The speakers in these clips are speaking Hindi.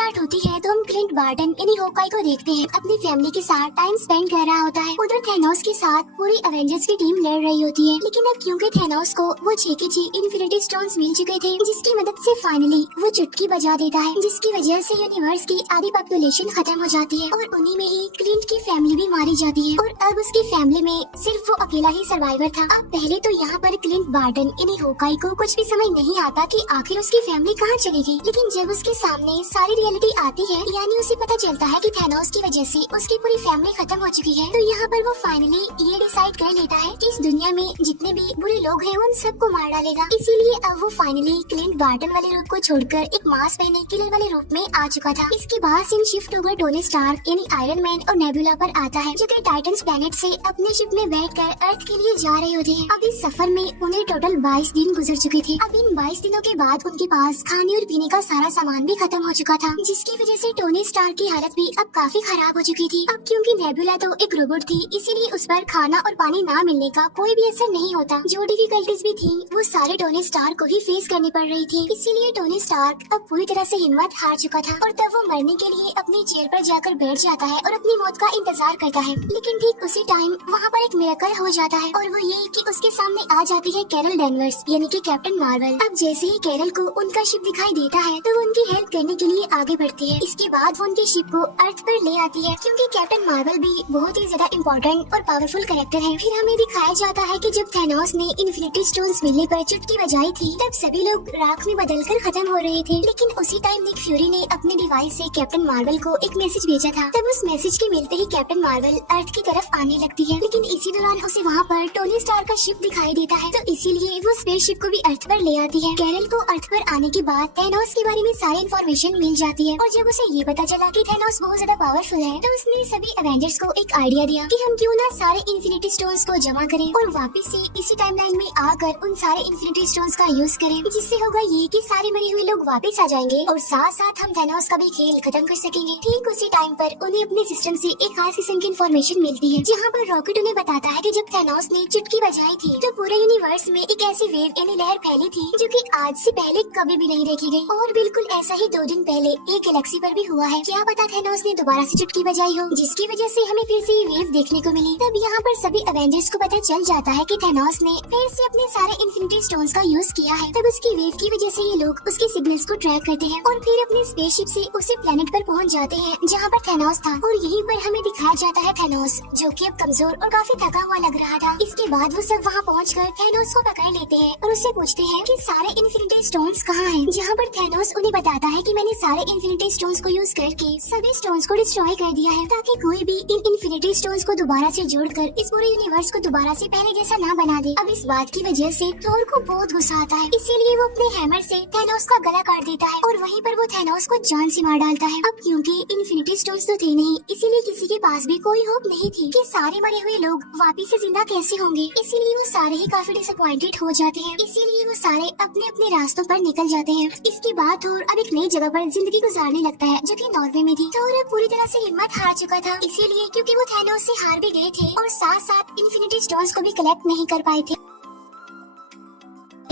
स्टार्ट होती है तो हम क्लिंट बार्टन यानी होकाई को देखते हैं अपनी फैमिली के साथ टाइम स्पेंड कर रहा होता है। उधर थैनोस के साथ पूरी एवेंजर्स की टीम लड़ रही होती है, लेकिन अब क्योंकि थैनोस को वो 6 के 6 इन्फिनिटी स्टोन्स मिल चुके थे, जिसकी मदद से फाइनली वो चुटकी बजा देता है, जिसकी वजह से यूनिवर्स की आधी पॉपुलेशन खत्म हो जाती है और उन्हीं में ही क्लिंट की फैमिली भी मारी जाती है। और अब उसकी फैमिली में सिर्फ वो अकेला ही सर्वाइवर था। अब पहले तो यहाँ पर क्लिंट बार्टन यानी होकाई को कुछ भी समझ नहीं आता कि आखिर उसकी फैमिली कहाँ चली गई, लेकिन जब उसके सामने सारी रियलिटी आती है, यानी उसे पता चलता है कि थैनोस की वजह से उसकी पूरी फैमिली खत्म हो चुकी है, तो यहाँ पर वो फाइनली ये डिसाइड कर लेता है कि इस दुनिया में जितने भी बुरे लोग हैं उन सबको मार डालेगा। इसीलिए अब वो फाइनली क्लिंट बार्टन वाले रूप को छोड़कर एक मास्क पहने किलर वाले रूप में आ चुका था। इसके बाद सीन शिफ्ट होकर टोनी स्टार्क यानी आयरन मैन और नेबुला पर आता है, जो कि टाइटन्स प्लेनेट से अपने शिप में बैठकर अर्थ के लिए जा रहे होते हैं। अब इस सफर में उन्हें टोटल 22 दिन गुजर चुके थे। अब इन 22 दिनों के बाद उनके पास खाने और पीने का सारा सामान भी खत्म हो चुका था, जिसकी वजह से टोनी स्टार्क की हालत भी अब काफी खराब हो चुकी थी। अब क्योंकि नेबुला तो एक रोबोट थी, इसीलिए उस पर खाना और पानी ना मिलने का कोई भी असर नहीं होता। जो डिफिकल्टीज भी थी वो सारे टोनी स्टार्क को ही फेस करनी पड़ रही थी। इसीलिए टोनी स्टार्क अब पूरी तरह से हिम्मत हार चुका था और तब वो मरने के लिए अपनी चेयर पर जाकर बैठ जाता है और अपनी मौत का इंतजार करता है। लेकिन ठीक उसी टाइम वहाँ पर एक मिरेकल हो जाता है, और वो ये कि उसके सामने आ जाती है कैरल डेनवर्स यानी कि कैप्टन मार्वल। अब जैसे ही कैरल को उनका शिप दिखाई देता है तो वो उनकी हेल्प करने के लिए आगे बढ़ती है। इसके बाद वो उनके शिप को अर्थ पर ले आती है, क्योंकि कैप्टन मार्वल भी बहुत ही ज्यादा इम्पोर्टेंट और पावरफुल कैरेक्टर है। फिर हमें दिखाया जाता है कि जब थैनोस ने इन्फिनिटी स्टोन्स मिलने पर चुटकी बजाई थी, तब सभी लोग राख में बदलकर खत्म हो रहे थे। लेकिन उसी टाइम निक फ्यूरी ने अपने डिवाइस से कैप्टन मार्वल को एक मैसेज भेजा था। तब उस मैसेज के मिलते ही कैप्टन मार्वल अर्थ की तरफ आने लगती है, लेकिन इसी दौरान उसे वहाँ पर टोनी स्टार का शिप दिखाई देता है, तो इसीलिए वो स्पेस शिप को भी अर्थ पर ले आती है। कैरल को अर्थ पर आने के बाद थैनोस के बारे में सारी इन्फॉर्मेशन मिल जाती है, और जब उसे ये पता चला कि थैनोस बहुत ज्यादा पावरफुल है, तो उसने सभी एवेंजर्स को एक आइडिया दिया कि हम क्यों ना सारे इन्फिनिटी स्टोन्स को जमा करें और वापस से इसी टाइमलाइन में आकर उन सारे इन्फिनिटी स्टोन्स का यूज करें, जिससे होगा ये कि सारे मरे हुए लोग वापस आ जाएंगे और साथ साथ हम थैनोस का भी खेल खत्म कर सकेंगे। ठीक उसी टाइम पर उन्हें अपने सिस्टम से एक खास किस्म की इन्फॉर्मेशन मिलती है, जहाँ पर रॉकेट उन्हें बताता है कि जब थैनोस ने चुटकी बजाई थी तो पूरे यूनिवर्स में एक ऐसी वेव यानी लहर फैली थी जो कि आज से पहले कभी भी नहीं देखी गई, और बिल्कुल ऐसा ही 2 दिन पहले एक गैलेक्सी पर भी हुआ है। क्या पता थैनोस ने दोबारा से चुटकी बजाई हो, जिसकी वजह से हमें फिर से ये वेव देखने को मिली। तब यहाँ पर सभी एवेंजर्स को पता चल जाता है कि थैनोस ने फिर से अपने सारे इन्फिनिटी स्टोन्स का यूज किया है। तब उसकी वेव की वजह से ये लोग उसके सिग्नल्स को ट्रैक करते हैं और फिर अपने स्पेसशिप से उसी प्लेनेट पर पहुँच जाते हैं जहाँ पर थैनोस था, और यहीं पर हमें दिखाया जाता है थैनोस जो कि अब कमजोर और काफी थका हुआ लग रहा था। इसके बाद वो सब वहाँ पहुँचकर थैनोस को पकड़ लेते हैं और उससे पूछते हैं कि सारे इन्फिनिटी स्टोन्स कहाँ हैं, जहाँ पर थैनोस उन्हें बताता है कि मैंने सारे इन्फिनिटी स्टोन्स को यूज करके सभी स्टोन्स को डिस्ट्रॉय कर दिया है, ताकि कोई भी इन इन्फिनिटी स्टोन्स को दोबारा से जोड़कर इस पूरे यूनिवर्स को दोबारा से पहले जैसा ना बना दे। अब इस बात की वजह से थोर को बहुत गुस्सा आता है, इसीलिए वो अपने हैमर से थैनोस का गला काट देता है और वहीं पर वो थैनोस को जान से मार डालता है। अब क्योंकि इन्फिनिटी स्टोन्स तो थे नहीं, इसीलिए किसी के पास भी कोई होप नहीं थी कि सारे मरे हुए लोग वापिस से जिंदा कैसे होंगे। इसीलिए वो सारे ही काफी डिसअपॉइंटेड हो जाते हैं, इसीलिए वो सारे अपने अपने रास्तों पर निकल जाते हैं। इसके बाद थोर अब एक नई जगह पर जिंदगी गुजारने लगता है, जो कि नॉर्वे में थी। थोर अब पूरी तरह से हिम्मत हार चुका था, इसीलिए क्योंकि वो थैनोस से हार भी गए थे और साथ साथ इन्फिनिटी स्टोन्स को भी कलेक्ट नहीं कर पाए थे।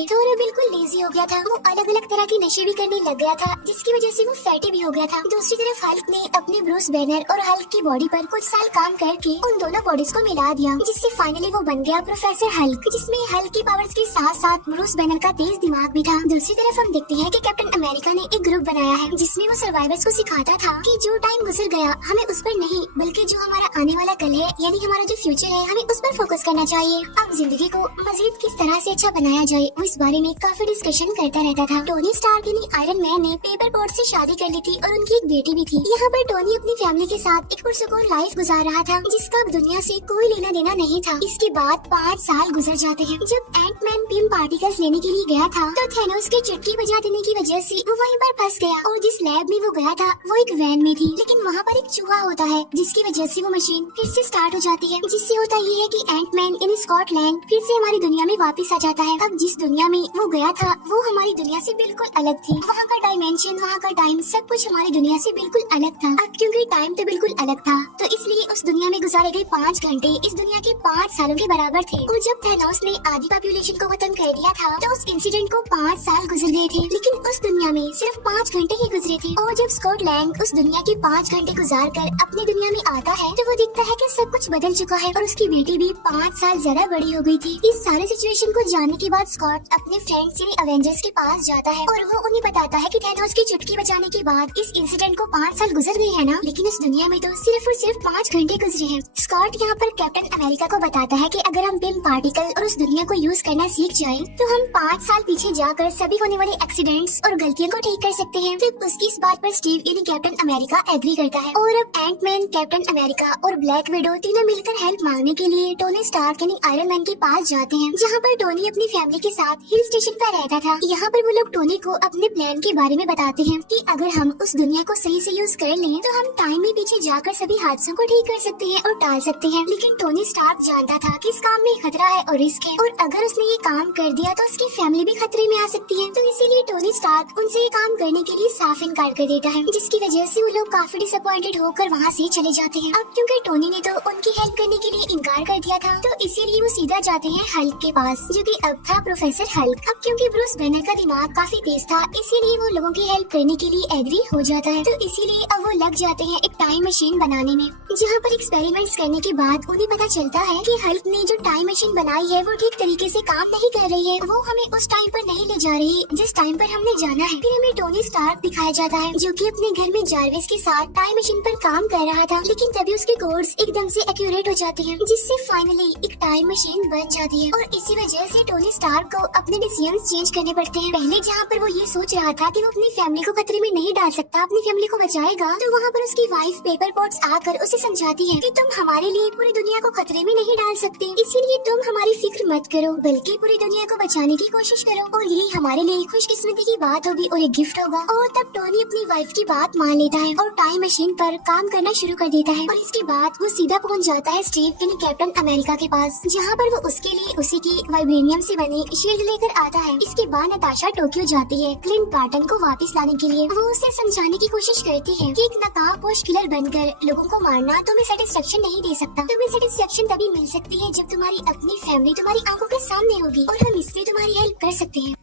थोर बिल्कुल लेजी हो गया था, वो अलग अलग तरह के नशे भी करने लग गया था, जिसकी वजह से वो फैटी भी हो गया था। दूसरी तरफ हल्क ने अपने ब्रूस बैनर और हल्क की बॉडी पर कुछ साल काम करके उन दोनों बॉडीज को मिला दिया, जिससे फाइनली वो बन गया प्रोफेसर हल्क, जिसमें हल्क की पावर्स के साथ साथ ब्रूस बैनर का तेज दिमाग भी था। दूसरी तरफ हम देखते हैं कि कैप्टन अमेरिका ने एक ग्रुप बनाया है, जिसमें वो सर्वाइवर्स को सिखाता था कि जो टाइम गुजर गया हमें उस पर नहीं, बल्कि जो हमारा आने वाला कल है यानी हमारा जो फ्यूचर है हमें उस पर फोकस करना चाहिए। अब जिंदगी को मजीद किस तरह से अच्छा बनाया जाए वो इस बारे में काफी डिस्कशन करता रहता था। टोनी स्टार्क यानी आयरन मैन ने पेपर बोट से शादी कर ली थी और उनकी एक बेटी भी थी। यहाँ पर टोनी अपनी फैमिली के साथ एक पुरसुकून लाइफ गुजार रहा था, जिसका अब दुनिया से कोई लेना देना नहीं था। इसके बाद 5 साल गुजर जाते हैं। जब एंटमैन पीम पार्टिकल्स लेने के लिए गया था तो थैनोस के चुटकी बजा देने की वजह से वो वहीं पर फंस गया, और जिस लैब में वो गया था वो एक वैन में थी, लेकिन वहाँ पर एक चूहा होता है, जिसकी वजह से वो मशीन फिर से स्टार्ट हो जाती है, जिससे होता ये है कि एंटमैन यानी स्कॉटलैंड फिर से हमारी दुनिया में वापस आ जाता है। अब जिस दुनिया दुनिया में वो गया था वो हमारी दुनिया से बिल्कुल अलग थी। वहाँ का डायमेंशन, वहाँ का टाइम, सब कुछ हमारी दुनिया से बिल्कुल अलग था। अब क्योंकि टाइम तो बिल्कुल अलग था तो इसलिए उस दुनिया में गुजारे गए 5 घंटे इस दुनिया के 5 सालों के बराबर थे। और जब थैनोस ने आधी पॉपुलेशन को खत्म कर दिया था तो उस इंसिडेंट को 5 साल गुजर गए थे, लेकिन उस दुनिया में सिर्फ 5 घंटे ही गुजरे थे। और जब स्कॉट लैंग उस दुनिया के 5 घंटे गुजार कर अपनी दुनिया में आता है तो वो दिखता है कि सब कुछ बदल चुका है और उसकी बेटी भी 5 साल ज्यादा बड़ी हो गई थी। इस सारे सिचुएशन को जानने के बाद स्कॉट अपने फ्रेंड्स यानी अवेंजर्स के पास जाता है और वो उन्हें बताता है कि थैनोस की चुटकी बजाने के बाद इस इंसिडेंट को 5 साल गुजर गए हैं ना, लेकिन इस दुनिया में तो सिर्फ और सिर्फ 5 घंटे गुजरे हैं। स्कॉट यहाँ पर कैप्टन अमेरिका को बताता है कि अगर हम बिम पार्टिकल और उस दुनिया को यूज करना सीख जाएं, तो हम 5 साल पीछे जाकर सभी होने वाले एक्सीडेंट्स और गलतियों को ठीक कर सकते हैं। तो उसकी इस बात पर स्टीव यानी कैप्टन अमेरिका एग्री करता है और अब एंटमैन, कैप्टन अमेरिका और ब्लैक विडो तीनों मिलकर हेल्प मांगने के लिए टोनी स्टार्क यानी आयरन मैन के पास जाते हैं, जहाँ पर टोनी अपनी फैमिली के साथ हिल स्टेशन पर रहता था। यहाँ पर वो लोग टोनी को अपने प्लान के बारे में बताते हैं कि अगर हम उस दुनिया को सही से यूज कर लें तो हम टाइम में पीछे जाकर सभी हादसों को ठीक कर सकते हैं और टाल सकते हैं। लेकिन टोनी स्टार्क जानता था कि इस काम में खतरा है और रिस्क है और अगर उसने ये काम कर दिया तो उसकी फैमिली भी खतरे में आ सकती है। तो इसीलिए टोनी स्टार्क उनसे ये काम करने के लिए साफ इनकार कर देता है, जिसकी वजह से वो लोग काफी डिसअपॉइंटेड होकर वहाँ से चले जाते हैं। अब क्योंकि टोनी ने तो उनकी हेल्प करने के लिए इनकार कर दिया था तो इसीलिए वो सीधा जाते हैं हल्क के पास, जो कि अब था प्रोफेसर हल्क। अब क्योंकि ब्रूस बैनर का दिमाग काफी तेज था इसीलिए वो लोगों की हेल्प करने के लिए एग्री हो जाता है। तो इसीलिए अब वो लग जाते हैं एक टाइम मशीन बनाने में, जहाँ पर एक्सपेरिमेंट्स करने के बाद उन्हें पता चलता है कि हल्क ने जो टाइम मशीन बनाई है वो ठीक तरीके से काम नहीं कर रही है, वो हमें उस टाइम पर नहीं ले जा रही जिस टाइम पर हमने जाना है। फिर हमें टोनी स्टार्क दिखाया जाता है जो कि अपने घर में जार्विस के साथ टाइम मशीन पर काम कर रहा था, लेकिन तभी उसके कोड्स एकदम से एक्यूरेट हो जाते हैं, जिससे फाइनली एक टाइम मशीन बन जाती है। और इसी वजह से टोनी स्टार्क को अपने डिसीजंस चेंज करने पड़ते हैं। पहले जहाँ पर वो ये सोच रहा था कि वो अपनी फैमिली को खतरे में नहीं डाल सकता, अपनी फैमिली को बचाएगा, तो वहाँ पर उसकी वाइफ पेपर पॉट्स आकर उसे समझाती है कि तुम हमारे लिए पूरी दुनिया को खतरे में नहीं डाल सकते, इसीलिए तुम हमारी फिक्र मत करो बल्कि पूरी दुनिया को बचाने की कोशिश करो और यही हमारे लिए खुशकिस्मती की बात होगी और एक गिफ्ट होगा। और तब टोनी अपनी वाइफ की बात मान लेता है और टाइम मशीन पर काम करना शुरू कर देता है। और इसके बाद वो सीधा पहुँच जाता है स्टीव यानी कैप्टन अमेरिका के पास, जहाँ पर वो उसके लिए उसी की वाइब्रेनियम से बनी शील्ड लेकर आता है। इसके बाद नताशा टोक्यो जाती है क्लिंट बार्टन को वापस लाने के लिए। वो उसे समझाने की कोशिश करती है कि एक नकाबपोश किलर बनकर लोगों को मारना तुम्हें सेटिस्फेक्शन नहीं दे सकता, तुम्हें सेटिस्फेक्शन तभी मिल सकती है जब तुम्हारी अपनी फैमिली तुम्हारी आंखों के सामने होगी और हम इसलिए तुम्हारी हेल्प कर सकते हैं।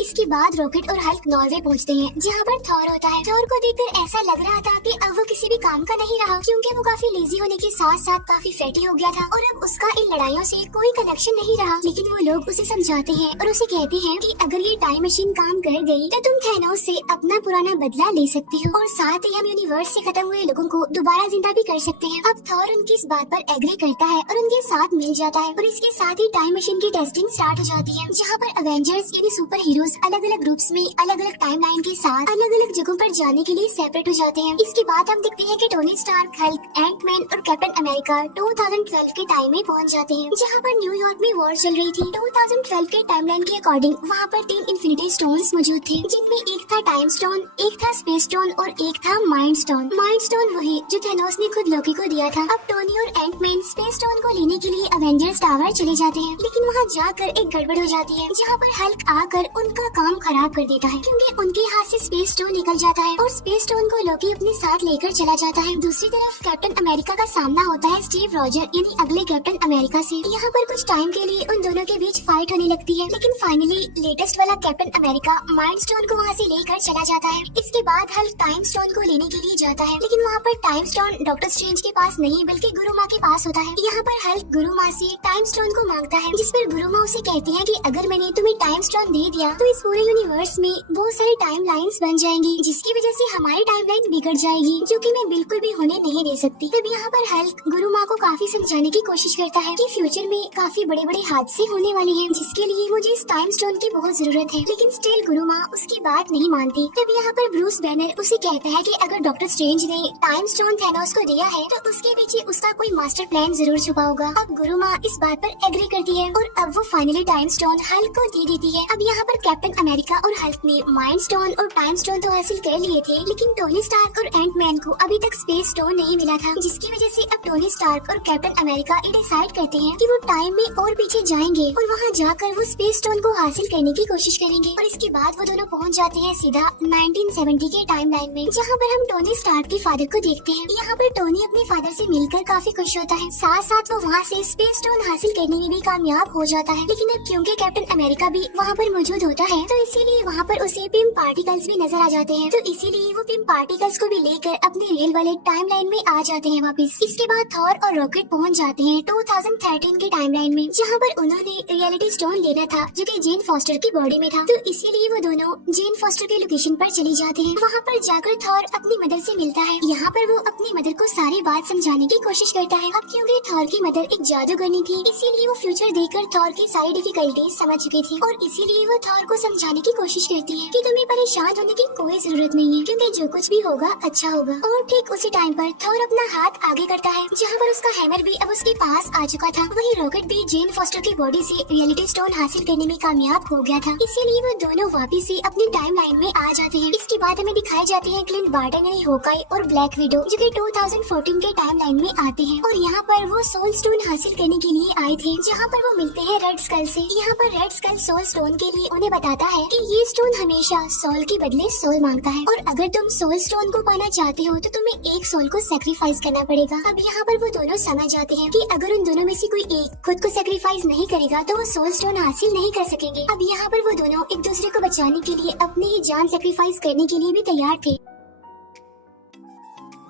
इसके बाद रॉकेट और हल्क नॉर्वे पहुंचते हैं, जहां पर थॉर होता है। थॉर को देखकर ऐसा लग रहा था कि अब वो किसी भी काम का नहीं रहा, क्योंकि वो काफी लेजी होने के साथ साथ काफी फैटी हो गया था और अब उसका इन लड़ाइयों से कोई कनेक्शन नहीं रहा। लेकिन वो लोग उसे समझाते हैं और उसे कहते हैं कि अगर ये टाइम मशीन काम कर गई तो तुम थैनोस से अपना पुराना बदला ले सकती हो और साथ ही हम यूनिवर्स से खत्म हुए लोगों को दोबारा जिंदा भी कर सकते हैं। अब थॉर उनकी इस बात पर एग्री करता है और उनके साथ मिल जाता है और इसके साथ ही टाइम मशीन की टेस्टिंग स्टार्ट हो जाती है, जहाँ पर अवेंजर्स यानी सुपर हीरोज अलग अलग ग्रुप्स में अलग अलग टाइमलाइन के साथ अलग अलग जगहों पर जाने के लिए सेपरेट हो जाते हैं। इसके बाद हम देखते हैं कि टोनी स्टार्क, हल्क, एंटमैन और कैप्टन अमेरिका 2012 के टाइम में पहुंच जाते हैं, जहां पर न्यूयॉर्क में वॉर चल रही थी। 2012 के टाइमलाइन के अकॉर्डिंग वहां पर 3 इन्फिनिटी स्टोन्स मौजूद थे, जिनमें एक था टाइम स्टोन, एक था स्पेस स्टोन और एक था माइंड स्टोन। माइंड स्टोन वही जो थैनोस ने खुद लोकी को दिया था। अब टोनी और एंटमैन स्पेस स्टोन को लेने के लिए अवेंजर्स टावर चले जाते हैं, लेकिन वहाँ जाकर एक गड़बड़ हो जाती है, जहाँ पर हल्क आकर उनका काम खराब कर देता है, क्योंकि उनके हाथ से स्पेस स्टोन निकल जाता है और स्पेस स्टोन को लोकी अपने साथ लेकर चला जाता है। दूसरी तरफ कैप्टन अमेरिका का सामना होता है स्टीव रॉजर यानी अगले कैप्टन अमेरिका से। यहाँ पर कुछ टाइम के लिए उन दोनों के बीच फाइट होने लगती है, लेकिन फाइनली लेटेस्ट वाला कैप्टन अमेरिका माइंड स्टोन को वहाँ से लेकर चला जाता है। इसके बाद हल्क टाइम स्टोन को लेने के लिए जाता है, लेकिन वहाँ पर टाइम स्टोन डॉक्टर स्ट्रेंज के पास नहीं बल्कि गुरु माँ के पास होता है। यहाँ पर हल्क गुरु माँ से टाइम स्टोन को मांगता है, जिस पर गुरु माँ उसे कहती है कि अगर मैंने तुम्हें टाइम स्टोन दे दिया तो इस पूरे यूनिवर्स में बहुत सारी टाइम लाइन्स बन जाएंगी, जिसकी वजह से हमारी टाइमलाइन बिगड़ जाएगी, जो कि मैं बिल्कुल भी होने नहीं दे सकती। तब यहाँ पर हल्क गुरु माँ को काफी समझाने की कोशिश करता है कि फ्यूचर में काफी बड़े बड़े हादसे होने वाले हैं, जिसके लिए मुझे इस टाइम स्टोन की बहुत जरूरत है, लेकिन स्टिल गुरु माँ उसकी बात नहीं मानती। तब यहाँ पर ब्रूस बैनर उसे कहता है कि अगर डॉक्टर स्ट्रेंज ने टाइम स्टोन थैनोस को दिया है तो उसके पीछे उसका कोई मास्टर प्लान जरूर छुपा होगा। अब गुरु माँ इस बात पर एग्री करती है और अब वो फाइनली टाइम स्टोन हल्क को दे देती है। अब यहाँ पर कैप्टन अमेरिका और हल्क ने माइंड स्टोन और टाइम स्टोन तो हासिल कर लिए थे, लेकिन टोनी स्टार्क और एंट मैन को अभी तक स्पेस स्टोन नहीं मिला था, जिसकी वजह से अब टोनी स्टार्क और कैप्टन अमेरिका ये डिसाइड करते हैं कि वो टाइम में और पीछे जाएंगे और वहाँ जाकर वो स्पेस स्टोन को हासिल करने की कोशिश करेंगे। और इसके बाद वो दोनों पहुँच जाते हैं सीधा 1970 के टाइम लाइन में, जहाँ पर हम टोनी स्टार्क के फादर को देखते हैं। यहाँ पर टोनी अपने फादर से मिलकर काफी खुश होता है, साथ साथ वो वहाँ से स्पेस स्टोन हासिल करने में भी कामयाब हो जाता है। लेकिन अब क्योंकि कैप्टन अमेरिका भी वहाँ पर मौजूद होता है, तो इसीलिए वहाँ पर उसे पिम पार्टिकल्स भी नजर आ जाते हैं। तो इसीलिए वो पिम पार्टिकल्स को भी लेकर अपने रियल वाले टाइम लाइन में आ जाते हैं वापस। इसके बाद थॉर और रॉकेट पहुँच जाते हैं 2013 के टाइम लाइन में, जहाँ पर उन्होंने रियलिटी स्टोन लेना था जो कि जेन फॉस्टर की बॉडी में था। तो इसीलिए वो दोनों जेन फॉस्टर के लोकेशन पर चले जाते हैं। वहाँ पर जाकर थॉर अपनी मदर से मिलता है। यहाँ पर वो अपनी मदर को सारी बात समझाने की कोशिश करता है। अब क्योंकि थॉर की मदर एक जादूगरनी थी, इसीलिए वो फ्यूचर देखकर थॉर की सारी डिफिकल्टीज समझ चुकी थी और इसीलिए वो थॉर को समझाने की कोशिश करती है कि तुम्हें परेशान होने की कोई जरूरत नहीं है, क्योंकि जो कुछ भी होगा अच्छा होगा। और ठीक उसी टाइम पर थॉर अपना हाथ आगे करता है, जहाँ पर उसका हैमर भी अब उसके पास आ चुका था। वही रॉकेट भी जेन फॉस्टर की बॉडी से रियलिटी स्टोन हासिल करने में कामयाब हो गया था, इसीलिए वो दोनों वापिस से अपनी टाइम लाइन में आ जाते हैं। इसके बाद हमें दिखाए जाते हैं क्लिंट बार्टन यानी होकाई और ब्लैक विडो, जो कि 2014 के टाइम लाइन में आते हैं और यहाँ पर वो सोल स्टोन हासिल करने के लिए आए थे, जहाँ पर वो मिलते हैं रेड स्कल से। यहाँ पर रेड स्कल सोल स्टोन के लिए उन्हें बताता है कि ये स्टोन हमेशा सोल के बदले सोल मांगता है और अगर तुम सोल स्टोन को पाना चाहते हो तो तुम्हें एक सोल को सेक्रीफाइस करना पड़ेगा। अब यहाँ पर वो दोनों समझ जाते हैं कि अगर उन दोनों में से कोई एक खुद को सेक्रीफाइस नहीं करेगा तो वो सोल स्टोन हासिल नहीं कर सकेंगे। अब यहाँ पर वो दोनों एक दूसरे को बचाने के लिए अपनी ही जान सेक्रीफाइस करने के लिए भी तैयार थे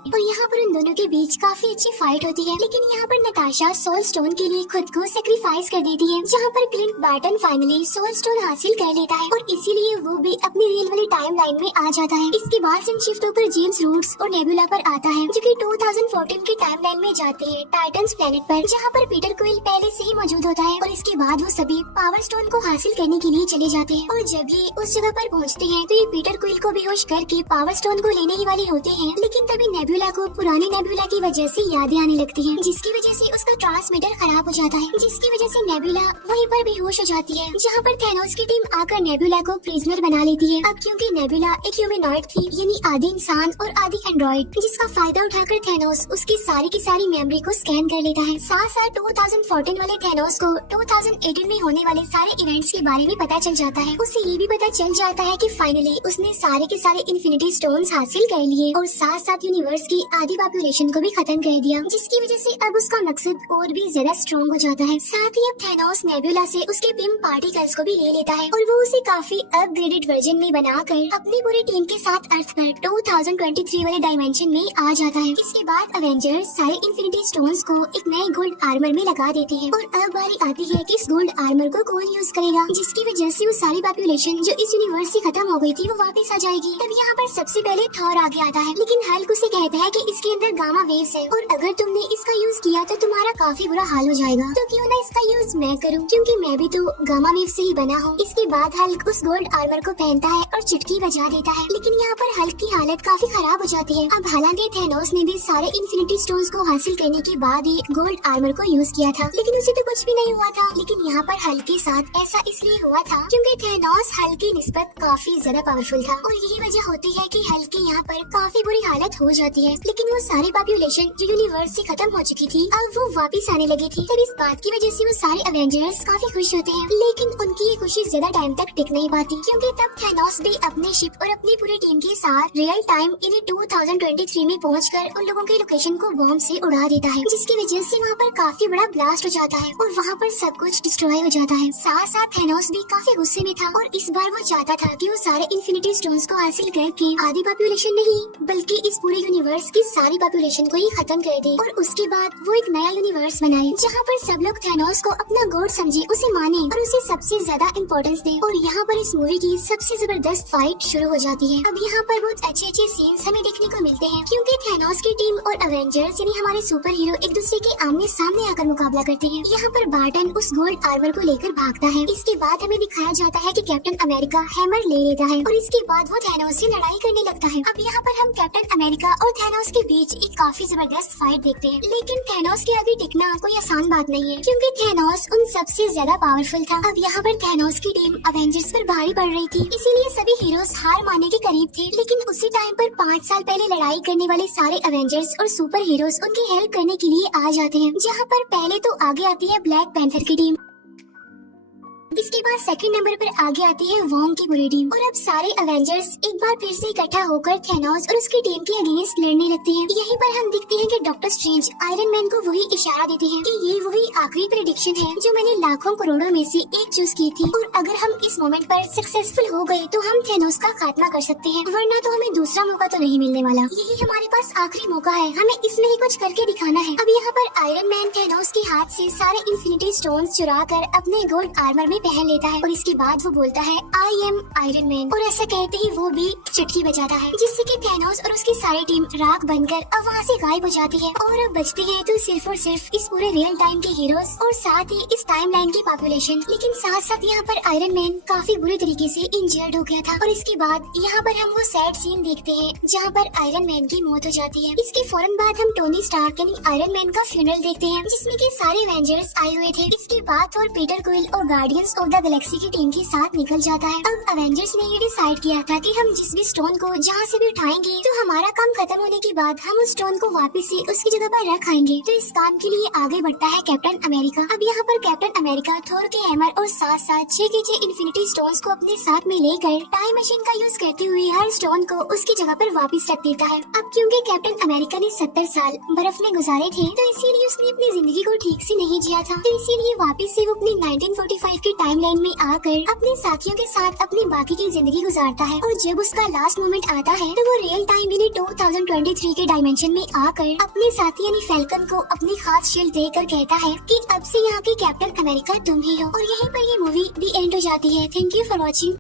और यहाँ पर उन दोनों के बीच काफी अच्छी फाइट होती है। लेकिन यहाँ पर नताशा सोल स्टोन के लिए खुद को सेक्रीफाइस कर देती है, जहाँ पर Clint Barton finally soul stone हासिल कर लेता है और इसीलिए वो भी अपनी रियल वाली टाइम लाइन में आ जाता है। इसके बाद सीन शिफ्ट होकर जेम्स रूट्स और नेबुला पर आता है, जो कि 2014 की टाइम लाइन में जाते हैं टाइटन्स प्लेनेट पर, जहाँ पर पीटर क्विल पहले से ही मौजूद होता है। और इसके बाद वो सभी पावर स्टोन को हासिल करने के लिए चले जाते हैं और जब ये उस जगह पर पहुँचते हैं तो ये पीटर क्विल को बेहोश करके पावर स्टोन को लेने ही वाले होते हैं। लेकिन तभी नेबुला को पुरानी नेबुला की वजह से यादें आने लगती हैं, जिसकी वजह से उसका ट्रांसमीटर खराब हो जाता है, जिसकी वजह से नेबुला वहीं पर बेहोश हो जाती है। जहाँ पर थैनोस की टीम आकर नेबुला को प्रिजनर बना लेती है। अब क्योंकि नेबुला एक ह्यूमनॉइड थी, यानी आधी इंसान और आधी एंड्रॉइड, जिसका फायदा उठाकर थैनोस उसकी सारी की सारी मेमोरी को स्कैन कर लेता है। साथ साथ 2014 वाले थैनोस को 2018 में होने वाले सारे इवेंट्स के बारे में पता चल जाता है। उसे ये भी पता चल जाता है कि फाइनली उसने सारे के सारे इन्फिनिटी स्टोन्स हासिल कर लिए और साथ साथ यूनिवर्स की आधी पॉपुलेशन को भी खत्म कर दिया, जिसकी वजह से अब उसका मकसद और भी ज्यादा स्ट्रॉन्ग हो जाता है। साथ ही अब थैनोस नेबुला से उसके पिम पार्टिकल्स को भी ले लेता है और वो उसे काफी अपग्रेडेड वर्जन में बनाकर अपनी पूरी टीम के साथ अर्थ पर 2023 वाले डायमेंशन में आ जाता है। इसके बाद अवेंजर्स सारे इन्फिनिटी स्टोन्स को एक नए गोल्ड आर्मर में लगा देते हैं और अब बारी आती है कि इस गोल्ड आर्मर को कौन यूज करेगा, जिसकी वजह से वो सारी पॉपुलेशन जो इस यूनिवर्स से खत्म हो गई थी वो वापस आ जाएगी। तब यहाँ पर सबसे पहले थॉर आगे आता है, लेकिन हल्क उसे कहता है कि इसके अंदर गामा वेव्स है और अगर तुमने इसका यूज किया तो तुम्हारा काफी बुरा हाल हो जाएगा, तो क्यों ना इसका यूज मैं करूं, क्योंकि मैं भी तो गामा वेव से ही बना हूँ। इसके बाद हल्क उस गोल्ड आर्मर को पहनता है और चुटकी बजा देता है, लेकिन यहाँ पर हल्क की हालत काफी खराब हो जाती है। अब हालांकि थैनोस ने भी सारे इन्फिनिटी स्टोन्स को हासिल करने के बाद ही गोल्ड आर्मर को यूज किया था, लेकिन उसे तो कुछ भी नहीं हुआ था। लेकिन यहाँ पर हल्क के साथ ऐसा इसलिए हुआ था क्योंकि थैनोस हल्क की निस्बत काफी ज्यादा पावरफुल था और यही वजह होती है कि हल्क की यहाँ पर काफी बुरी हालत हो जाती है। लेकिन वो सारी पॉपुलेशन जो यूनिवर्स से खत्म हो चुकी थी अब वो वापस आने लगी थी। तब इस बात की वजह से वो सारे अवेंजर्स काफी खुश होते हैं, लेकिन उनकी ये खुशी ज्यादा टाइम तक टिक नहीं पाती, क्योंकि तब थैनोस भी अपने शिप और अपनी पूरी टीम के साथ रियल टाइम यानी 2023 में पहुंचकर उन लोगों के लोकेशन को बॉम्ब से उड़ा देता है, जिसकी वजह से वहाँ पर काफी बड़ा ब्लास्ट हो जाता है और वहाँ पर सब कुछ डिस्ट्रॉय हो जाता है। साथ साथ थैनोस भी काफी गुस्से में था और इस बार वो चाहता था कि वो सारे इन्फिनिटी स्टोन्स को हासिल करके आधी पॉपुलेशन नहीं बल्कि इस पूरे यूनिवर्स की सारी पॉपुलेशन को ही खत्म कर दे और उसके बाद वो एक नया यूनिवर्स बनाए, जहाँ पर सब लोग थैनोस को अपना गॉड समझे, उसे माने और उसे सबसे ज्यादा इम्पोर्टेंस दे। और यहाँ पर इस मूवी की सबसे जबरदस्त फाइट शुरू हो जाती है। अब यहाँ पर बहुत अच्छे अच्छे सीन्स हमें देखने को मिलते हैं, क्योंकि थैनोस की टीम और अवेंजर्स यानी हमारे सुपर हीरो एक दूसरे के आमने सामने आकर मुकाबला करते हैं। यहाँ पर बार्टन उस गोल्ड आर्मर को लेकर भागता है। इसके बाद हमें दिखाया जाता है कि कैप्टन अमेरिका हैमर ले लेता है और इसके बाद वो थैनोस से लड़ाई करने लगता है। अब यहाँ पर हम कैप्टन अमेरिका और थैनोस के बीच एक काफी जबरदस्त फाइट देखते हैं, लेकिन थैनोस के आगे टिकना कोई आसान बात नहीं है, क्योंकि थैनोस उन सबसे ज्यादा पावरफुल था। अब यहाँ पर थैनोस की टीम अवेंजर्स पर भारी पड़ रही थी, इसीलिए सभी हीरोज हार मानने के करीब थे। लेकिन उसी टाइम पर 5 साल पहले लड़ाई करने वाले सारे अवेंजर्स और सुपर हीरोज उनकी हेल्प करने के लिए आ जाते हैं। जहाँ पर पहले तो आगे आती है ब्लैक पैंथर की टीम, इसके बाद सेकंड नंबर पर आगे आती है वोंग की पूरी टीम, और अब सारे अवेंजर्स एक बार फिर से इकट्ठा होकर थैनोस और उसकी टीम के अगेंस्ट लड़ने लगते हैं। यहीं पर हम देखते हैं कि डॉक्टर स्ट्रेंज आयरन मैन को वही इशारा देते हैं कि ये वही आखिरी प्रेडिक्शन है जो मैंने लाखों करोड़ों में से एक चूज की थी, और अगर हम इस मोमेंट पर सक्सेसफुल हो गए तो हम थैनोस का खात्मा कर सकते हैं, वरना तो हमें दूसरा मौका तो नहीं मिलने वाला। यही हमारे पास आखिरी मौका है, हमें इसमें ही कुछ करके दिखाना है। अब यहाँ पर आयरन मैन थैनोस के हाथ से सारे इन्फिनिटी स्टोन्स चुरा कर अपने गोल्ड आर्मर में पहन लेता है, और इसके बाद वो बोलता है आई एम आयरन मैन, और ऐसा कहते ही वो भी चुटकी बजाता है, जिससे कि थैनोस और उसकी सारी टीम राख बनकर अब वहाँ से गायब हो जाती है, और अब बचते हैं तो सिर्फ और सिर्फ इस पूरे रियल टाइम के हीरोज और साथ ही इस टाइमलाइन की पॉपुलेशन। लेकिन साथ साथ यहाँ पर आयरन मैन काफी बुरी तरीके से इंजर्ड हो गया था, और इसके बाद यहाँ पर हम वो सैड सीन देखते हैं जहाँ पर आयरन मैन की मौत हो जाती है। इसके फौरन बाद हम टोनी स्टार्क यानी आयरन मैन का फ्यूनरल देखते हैं, जिसमें के सारे एवेंजर्स आए हुए थे। इसके बाद और पीटर क्विल और गार्डियंस ऑफ द गैलेक्सी की टीम के साथ निकल जाता है। अब अवेंजर्स ने ये डिसाइड किया था कि हम जिस भी स्टोन को जहाँ से भी उठाएंगे तो हमारा काम खत्म होने के बाद हम उस स्टोन को वापस से उसकी जगह पर रख आएंगे। तो इस काम के लिए आगे बढ़ता है कैप्टन अमेरिका। अब यहाँ पर कैप्टन अमेरिका थोर के हैमर और साथ साथ 6 के 6 इन्फिनिटी स्टोन्स को अपने साथ में लेकर टाइम मशीन का यूज करते हुए हर स्टोन को उसकी जगह पर वापस रख देता है। अब क्योंकि कैप्टन अमेरिका ने 70 साल बर्फ में गुजारे थे, तो इसीलिए उसने अपनी जिंदगी को ठीक से नहीं जिया था, तो इसीलिए वापस से वो अपनी 1945 की टाइमलाइन में आकर अपने साथियों के साथ अपनी बाकी की जिंदगी गुजारता है। और जब उसका लास्ट मोमेंट आता है तो वो रियल टाइम यानी 2023 के डायमेंशन में आकर अपने साथी यानी फैल्कन को अपनी खास शील्ड देकर कहता है कि अब से यहाँ की कैप्टन अमेरिका तुम ही हो। और यहीं पर ये मूवी दी एंड हो जाती है। Thank you for watching.